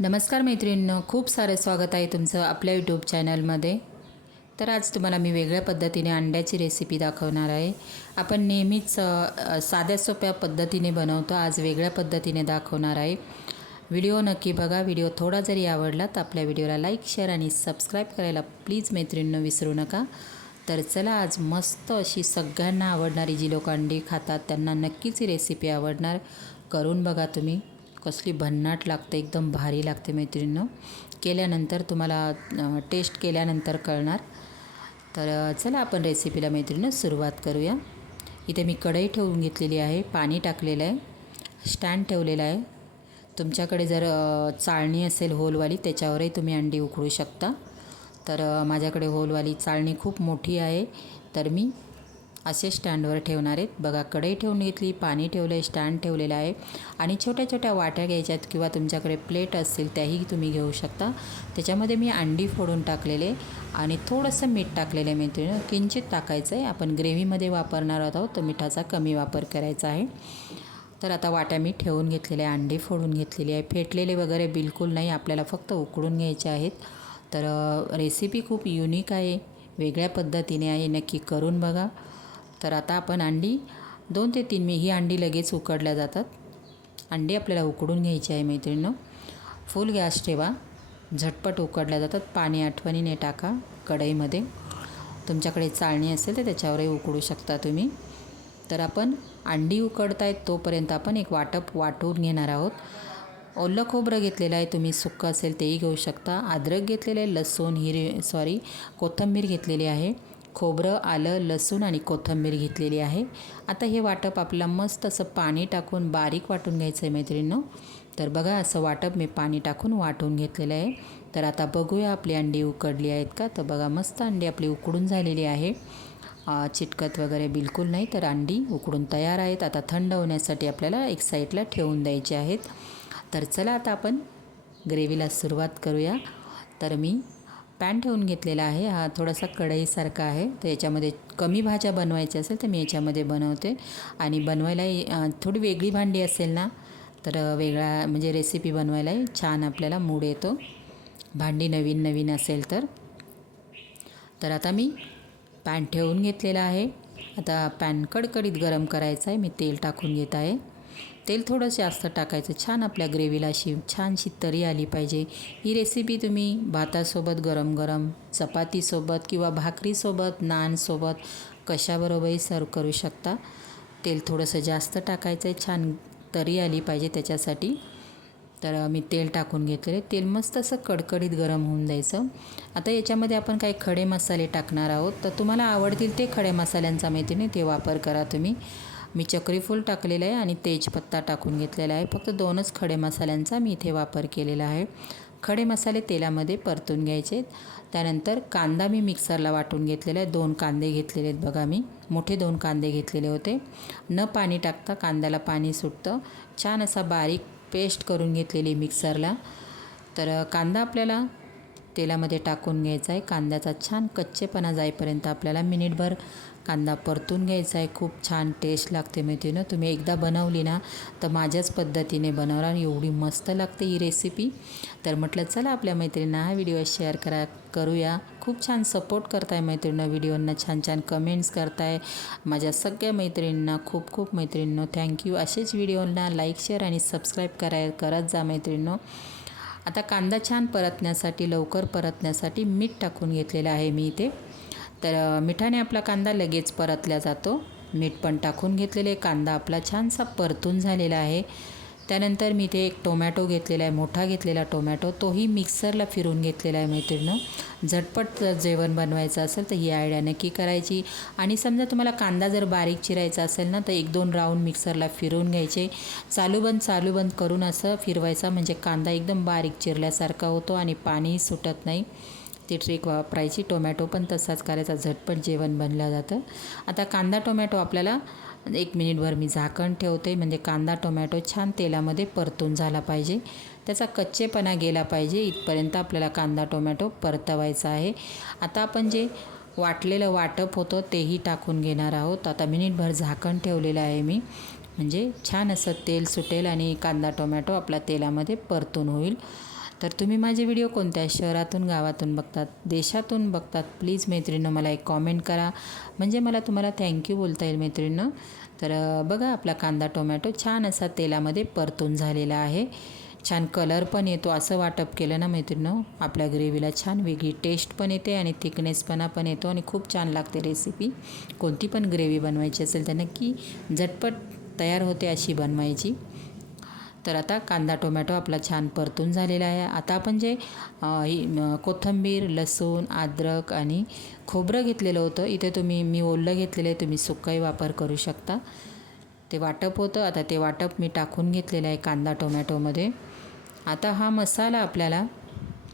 नमस्कार मैत्रिणींनो खूप सारं स्वागत आहे तुमचं आपल्या यूट्यूब चॅनलमध्ये तर आज तुम्हाला मी वेगळ्या पद्धतीने अंड्याची रेसिपी दाखवणार आहे. आपण नेहमीच साध्या सोप्या पद्धतीने बनवतो आज वेगळ्या पद्धतीने दाखवणार आहे. व्हिडिओ नक्की बघा व्हिडिओ थोडा जरी आवडला तर आपल्या व्हिडिओला लाईक शेअर आणि सबस्क्राईब करायला प्लीज मैत्रिणींनो विसरू नका. तर चला आज मस्त अशी सगळ्यांना आवडणारी जी लोक अंडी खातात त्यांना नक्कीच ही रेसिपी आवडणार. करून बघा तुम्ही. कसली भन्नाट लागते एकदम भारी लागते मैत्रिणीनं. केल्यानंतर तुम्हाला टेस्ट केल्यानंतर कळणार. तर चला आपण रेसिपीला मैत्रिणीनं सुरुवात करूया. इथे मी कढई ठेवून घेतलेली आहे पाणी टाकलेलं आहे स्टँड ठेवलेला आहे. तुमच्याकडे जर चाळणी असेल होलवाली त्याच्यावरही तुम्ही अंडी उकळू शकता. तर माझ्याकडे होलवाली चाळणी खूप मोठी आहे. तर मी असे स्टँडवर ठेवणार आहेत. बघा कढई ठेवून घेतली पाणी ठेवलं आहे स्टँड ठेवलेलं आहे. आणि छोट्या छोट्या वाट्या घ्यायच्यात किंवा तुमच्याकडे प्लेट असतील त्याही तुम्ही घेऊ शकता. त्याच्यामध्ये मी अंडी फोडून टाकलेले आणि थोडंसं मीठ टाकलेलं आहे मैत्रिणी किंचित टाकायचं आहे. आपण ग्रेव्हीमध्ये वापरणार आहोत तर मिठाचा कमी वापर करायचा आहे. तर आता वाट्या मी ठेवून घेतलेल्या आहे अंडी फोडून घेतलेली आहे. फेटलेले वगैरे बिलकुल नाही आपल्याला फक्त उकडून घ्यायचे आहेत. तर रेसिपी खूप युनिक आहे वेगळ्या पद्धतीने आहे नक्की करून बघा. तर आता आपण अंडी दोन ते तीन मी ही अंडी लगेच उकडल्या जातात. अंडी आपल्याला उकडून घ्यायची आहे मैत्रिणीनं. फुल गॅस ठेवा. झटपट उकडल्या जातात. पाणी आठवणीने टाका कढईमध्ये. तुमच्याकडे चाळणी असेल तर त्याच्यावरही उकडू शकता तुम्ही. तर आपण अंडी उकडतायत तोपर्यंत आपण एक वाटप वाटून घेणार आहोत. ओलं खोबरं घेतलेलं आहे. तुम्ही सुक्कं असेल तेही घेऊ शकता. अद्रक घेतलेलं आहे. लसूण हिरे सॉरी कोथिंबीर घेतलेली आहे. खोबरं आलं लसूण आणि कोथिंबीर घेतलेली आहे. आता हे वाटप आपलं मस्त असं पाणी टाकून बारीक वाटून घ्यायचं आहे मैत्रिणीनं. तर बघा असं वाटप मी पाणी टाकून वाटून घेतलेलं आहे. तर आता बघूया आपली अंडी उकडली आहेत का? तर बघा मस्त अंडी आपली उकडून झालेली आहे. चिटकत वगैरे बिलकुल नाही तर अंडी उकडून तयार आहेत. आता थंड होण्यासाठी आपल्याला एक साईडला ठेवून द्यायचे आहेत. तर चला आता आपण ग्रेव्हीला सुरुवात करूया. तर मी पॅन ठेवून घेतलेला आहे. हा थोडासा कढईसारखा आहे. तर याच्यामध्ये कमी भाज्या बनवायच्या असेल तर मी याच्यामध्ये बनवते. आणि बनवायलाही थोडी वेगळी भांडी असेल ना तर वेगळा म्हणजे रेसिपी बनवायलाही छान आपल्याला मूड येतो. भांडी नवीन नवीन असेल तर. तर आता मी पॅन ठेवून घेतलेला आहे. आता पॅन कडकडीत गरम करायचं आहे. मी तेल टाकून घेत आहे. तेल थोडं जास्त टाकायचं. छान आपल्या ग्रेव्हीला अशी छानशी तरी आली पाहिजे. ही रेसिपी तुम्ही भातासोबत गरम गरम चपातीसोबत किंवा भाकरीसोबत नानसोबत कशाबरोबरही सर्व करू शकता. तेल थोडंसं जास्त टाकायचं आहे छान तरी आली पाहिजे त्याच्यासाठी. तर मी तेल टाकून घेतलेले तेल मस्त असं कडकडीत गरम होऊन द्यायचं. आता याच्यामध्ये आपण काही खडे मसाले टाकणार आहोत. तर तुम्हाला आवडतील ते खडे मसाल्यांचा माहितीने ते वापर करा तुम्ही. मी चक्रीफूल टाकलेलं आहे आणि तेजपत्ता टाकून घेतलेला आहे. फक्त दोनच खडे मसाल्यांचा मी इथे वापर केलेला आहे. खडे मसाले तेलामध्ये परतून घ्यायचे. त्यानंतर कांदा मी मिक्सरला वाटून घेतलेला आहे. दोन कांदे घेतलेले आहेत बघा मी. मोठे दोन कांदे घेतलेले होते. न पाणी टाकता कांद्याला पाणी सुटतं. छान असा बारीक पेस्ट करून घेतलेली मिक्सरला. तर कांदा आपल्याला तेलामध्ये टाकून घ्यायचा आहे. कांद्याचा छान कच्चेपणा जाईपर्यंत आपल्याला मिनिटभर कांदा परतून घ्यायचा आहे. खूप छान टेस्ट लागते माहिती तुम्ही एकदा बनवली ना तर माझ्याच पद्धतीने बनवला आणि एवढी मस्त लागते ही रेसिपी तर म्हटलं चला आपल्या मैत्रिणींना हा व्हिडिओ शेअर करा करूया. खूप छान सपोर्ट करताय मैत्रिणीनं व्हिडिओंना छान छान कमेंट्स करताय. माझ्या सगळ्या मैत्रिणींना खूप खूप मैत्रिणींनो थँक्यू असेच व्हिडिओंना लाईक शेअर आणि सबस्क्राईब कराय करत जा मैत्रिणींनो. आता कांदा छान परतण्यासाठी लवकर परतण्यासाठी मीठ टाकून घेतलेलं आहे मी इथे. तर मिठाने आपला कांदा लगेच परतला जातो. मीठ पण टाकून घेतलेले कांदा आपला छानसा परतून झालेला आहे. त्यानंतर मी इथे एक टोमॅटो घेतलेला आहे मोठा घेतलेला टोमॅटो. तोही मिक्सरला फिरून घेतलेला आहे मैत्रिणं झटपट जेवण बनवायचं असेल तर ही आयडिया नक्की करायची. आणि समजा तुम्हाला कांदा जर बारीक चिरायचा असेल ना तर एक दोन राऊंड मिक्सरला फिरून घ्यायचे. चालू बंद चालू बंद करून असं फिरवायचा म्हणजे कांदा एकदम बारीक चिरल्यासारखा होतो आणि पाणीही सुटत नाही. ती ट्रिक वापरायची. टोमॅटो पण तसाच करायचा झटपट जेवण बनलं जातं. आता कांदा टोमॅटो आपल्याला एक मिनिटभर मी झाकण ठेवते म्हणजे कांदा टोमॅटो छान तेलामध्ये परतून झाला पाहिजे. त्याचा कच्चेपणा गेला पाहिजे. इथपर्यंत आपल्याला कांदा टोमॅटो परतवायचा आहे. आता आपण जे वाटलेलं वाटप होतं तेही टाकून घेणार आहोत. आता मिनिटभर झाकण ठेवलेलं आहे मी. म्हणजे छान असं तेल सुटेल आणि कांदा टोमॅटो आपला तेलामध्ये परतून होईल. तर तुम्ही माझे व्हिडिओ कोणत्या शहरातून गावातून बघतात देशातून बघतात प्लीज मैत्रिणं मला एक कॉमेंट करा. म्हणजे मला तुम्हाला थँक्यू बोलता येईल मैत्रिणं तर बघा आपला कांदा टोमॅटो छान असा तेलामध्ये परतून झालेला आहे. छान कलर पण येतो असं वाटप केलं ना मैत्रिणं आपल्या ग्रेव्हीला छान वेगळी टेस्ट पण येते आणि थिकनेसपणा पण येतो आणि खूप छान लागते रेसिपी कोणती पण ग्रेव्ही बनवायची असेल तर नक्की झटपट तयार होते अशी बनवायची. तर आता कांदा टोमॅटो आपला छान परतून झालेला आहे. आता आपण जे कोथंबीर कोथिंबीर लसूण अद्रक आणि खोबरं घेतलेलं होतं इथे तुम्ही मी ओलं घेतलेलं आहे तुम्ही सुकाही वापर करू शकता. ते वाटप होतं. आता ते वाटप मी टाकून घेतलेलं आहे कांदा टोमॅटोमध्ये. आता हा मसाला आपल्याला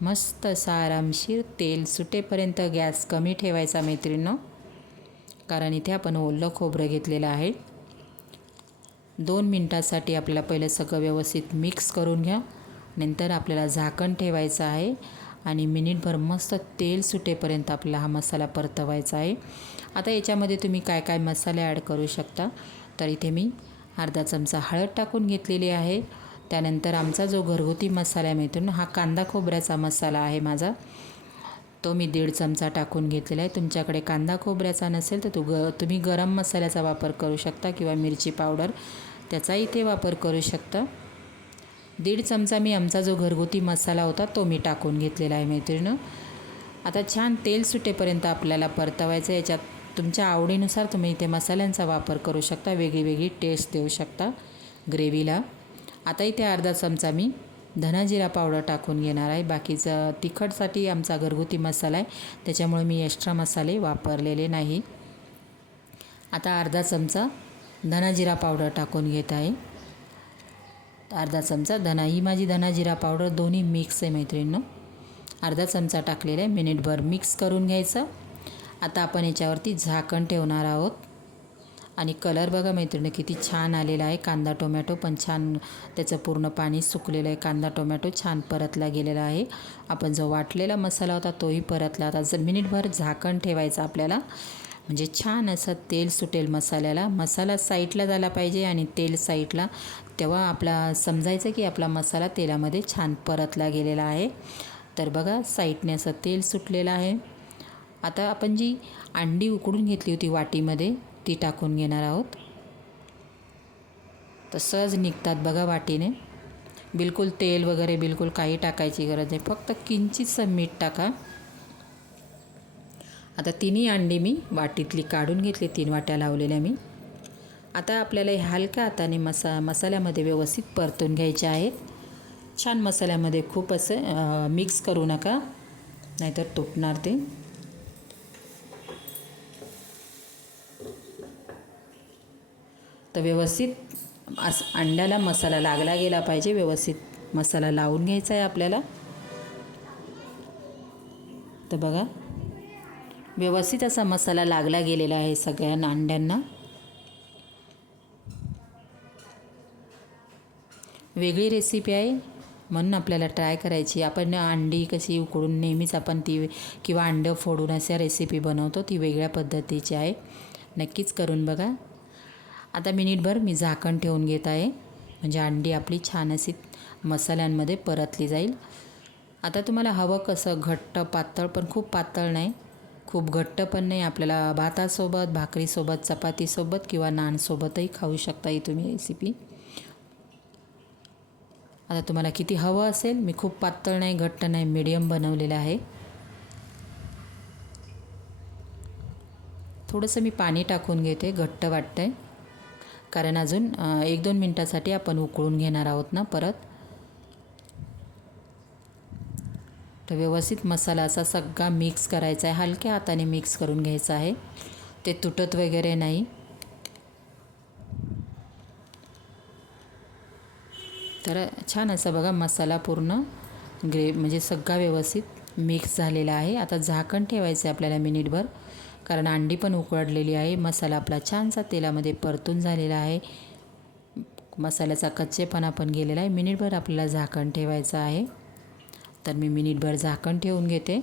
मस्त असा आरामशीर तेल सुटेपर्यंत गॅस कमी ठेवायचा मैत्रिणीनं. कारण इथे आपण ओलं खोबरं घेतलेलं आहे. दोन मिनटासाठी आपल्याला पहिलं सगळं व्यवस्थित मिक्स करून घ्या. नंतर आपल्याला झाकण ठेवायचं आहे आणि मिनिटभर मस्त तेल सुटेपर्यंत आपल्याला हा मसाला परतवायचा आहे. आता याच्यामध्ये तुम्ही काय काय मसाले ॲड करू शकता? तर इथे मी अर्धा चमचा हळद टाकून घेतलेली आहे. त्यानंतर आमचा जो घरगुती मसाला मिळतो ना हा कांदा खोबऱ्याचा मसाला आहे माझा. तो मी दीड चमचा टाकून घेतलेला आहे. तुमच्याकडे कांदा खोबऱ्याचा नसेल तर तू ग तुम्ही गरम मसाल्याचा वापर करू शकता किंवा मिरची पावडर त्याचा इथे वापर करू शकता. दीड चमचा मी आमचा जो घरगुती मसाला होता तो मी टाकून घेतलेला आहे मैत्रिणं. आता छान तेल सुटेपर्यंत आपल्याला परतवायचं याच्यात तुमच्या आवडीनुसार तुम्ही इथे मसाल्यांचा वापर करू शकता. वेगळी वेगळी टेस्ट देऊ शकता ग्रेव्हीला. आता इथे अर्धा चमचा मी धनाजिरा पावडर टाकून घेणार आहे. बाकीचं तिखटसाठी आमचा घरगुती मसाला आहे. त्याच्यामुळे मी एक्स्ट्रा मसाले वापरलेले नाही. आता अर्धा चमचा धनाजिरा पावडर टाकून घेत आहे. अर्धा चमचा धना ही माझी धनाजिरा पावडर दोन्ही मिक्स आहे मैत्रिणीनं. अर्धा चमचा टाकलेला आहे. मिनिटभर मिक्स करून घ्यायचं. आता आपण याच्यावरती झाकण ठेवणार आहोत. आणि कलर बघा मैत्रिणी किती छान आलेला आहे. कांदा टोमॅटो पण छान त्याचं पूर्ण पाणी सुकलेलं आहे. कांदा टोमॅटो छान परतला गेलेला आहे. आपण जो वाटलेला मसाला होता तोही परतला. होता जर मिनिटभर झाकण ठेवायचं आपल्याला. म्हणजे छान असं तेल सुटेल मसाल्याला. मसाला साईडला झाला पाहिजे आणि तेल साईडला. तेव्हा आपला समजायचं की आपला मसाला तेलामध्ये छान परतला गेलेला आहे. तर बघा साईडने असं तेल सुटलेलं आहे. आता आपण जी अंडी उकडून घेतली होती वाटीमध्ये ती टाकून घेणार आहोत. तर सहज निघतात बघा वाटीने. बिलकुल तेल वगैरे बिलकुल काही टाकायची गरज नाही. फक्त किंचितसं मीठ टाका. आता तिन्ही अंडी मी वाटीतली काढून घेतली तीन वाट्या लावलेल्या मी. आता आपल्याला हलक्या हाताने मसा मसाल्यामध्ये व्यवस्थित परतून घ्यायचे आहेत. छान मसाल्यामध्ये खूप असं मिक्स करू नका. नाहीतर तुटणार ते. तर व्यवस्थित अस अंड्याला मसाला लागला गेला पाहिजे व्यवस्थित मसाला लावून घ्यायचा आहे आपल्याला. तर बघा व्यवस्थित असा मसाला लागला गेलेला आहे सगळ्या अंड्यांना. वेगळी रेसिपी आहे म्हणून आपल्याला ट्राय करायची. आपण अंडी कशी उकडून नेहमीच आपण ती किंवा अंडं फोडून अशा रेसिपी बनवतो ती वेगळ्या पद्धतीची आहे. नक्कीच करून बघा. आता मिनिटभर मी झाकण ठेवून घेत आहे. म्हणजे अंडी आपली छान अशी मसाल्यांमध्ये परतली जाईल. आता तुम्हाला हवं कसं घट्ट पातळ पण खूप पातळ नाही. खूप घट्ट पण नाही. आपल्याला भातासोबत भाकरीसोबत चपातीसोबत किंवा नानसोबतही खाऊ शकता ही तुम्ही रेसिपी आता तुम्हाला किती हवं असेल मी खूप पातळ नाही घट्ट नाही मिडियम बनवलेलं आहे. थोडंसं मी पाणी टाकून घेते घट्ट वाटतं आहे कारण अजून एक दोन मिनटासाठी आपण उकळून घेणार आहोत ना परत. तर व्यवस्थित मसाला असा सगळा मिक्स करायचा आहे. हलक्या हाताने मिक्स करून घ्यायचा आहे. ते तुटत वगैरे नाही. तर छान असं बघा मसाला पूर्ण ग्रे म्हणजे सगळा व्यवस्थित मिक्स झालेला आहे. आता झाकण ठेवायचं आहे आपल्याला मिनिटभर कारण अंडी पण उकळलेली आहे. मसाला आपला छानसा तेलामध्ये परतून झालेला आहे. मसाल्याचा कच्चेपणा पण गेलेला आहे. मिनिटभर आपल्याला झाकण ठेवायचं आहे. तर मी मिनिटभर झाकण ठेवून घेते.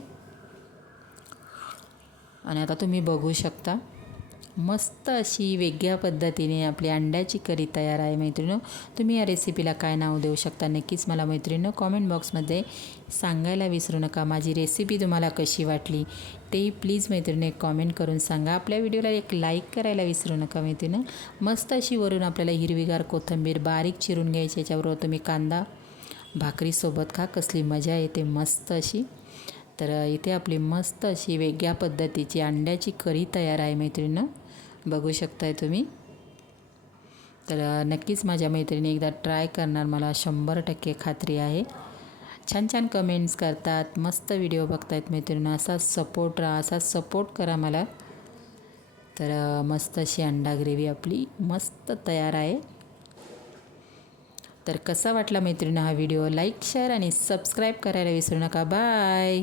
आणि आता तुम्ही बघू शकता. मस्त अशी वेगळ्या पद्धतीने आपली अंड्याची करी तयार आहे मैत्रिणो तुम्ही या रेसिपीला काय नाव देऊ शकता नक्कीच मला मैत्रिणीनं कॉमेंट बॉक्समध्ये सांगायला विसरू नका. माझी रेसिपी तुम्हाला कशी वाटली तेही प्लीज मैत्रिणी कॉमेंट करून सांगा. आपल्या व्हिडिओला एक लाईक करायला विसरू नका मैत्रिणी. मस्त अशी वरून आपल्याला हिरवीगार कोथिंबीर बारीक चिरून घ्यायची. याच्याबरोबर तुम्ही कांदा भाकरीसोबत खा. कसली मजा येते मस्त अशी. तर इथे आपली मस्त अशी वेगळ्या पद्धतीची अंड्याची करी तयार आहे मैत्रिणीनं बघू शकताय तुम्ही. तर नक्कीच माझ्या मैत्रिणी एकदा ट्राय करणार. मला शंभर टक्के खात्री आहे. छान छान कमेंट्स करतात. मस्त व्हिडिओ बघतायत मैत्रिणी. असाच सपोर्ट राहा असाच सपोर्ट करा मला. तर मस्त अशी अंडा ग्रेव्ही आपली मस्त तयार आहे. तर कसा वाटला मैत्रिणी हा व्हिडिओ लाईक शेअर आणि सबस्क्राईब करायला विसरू नका. बाय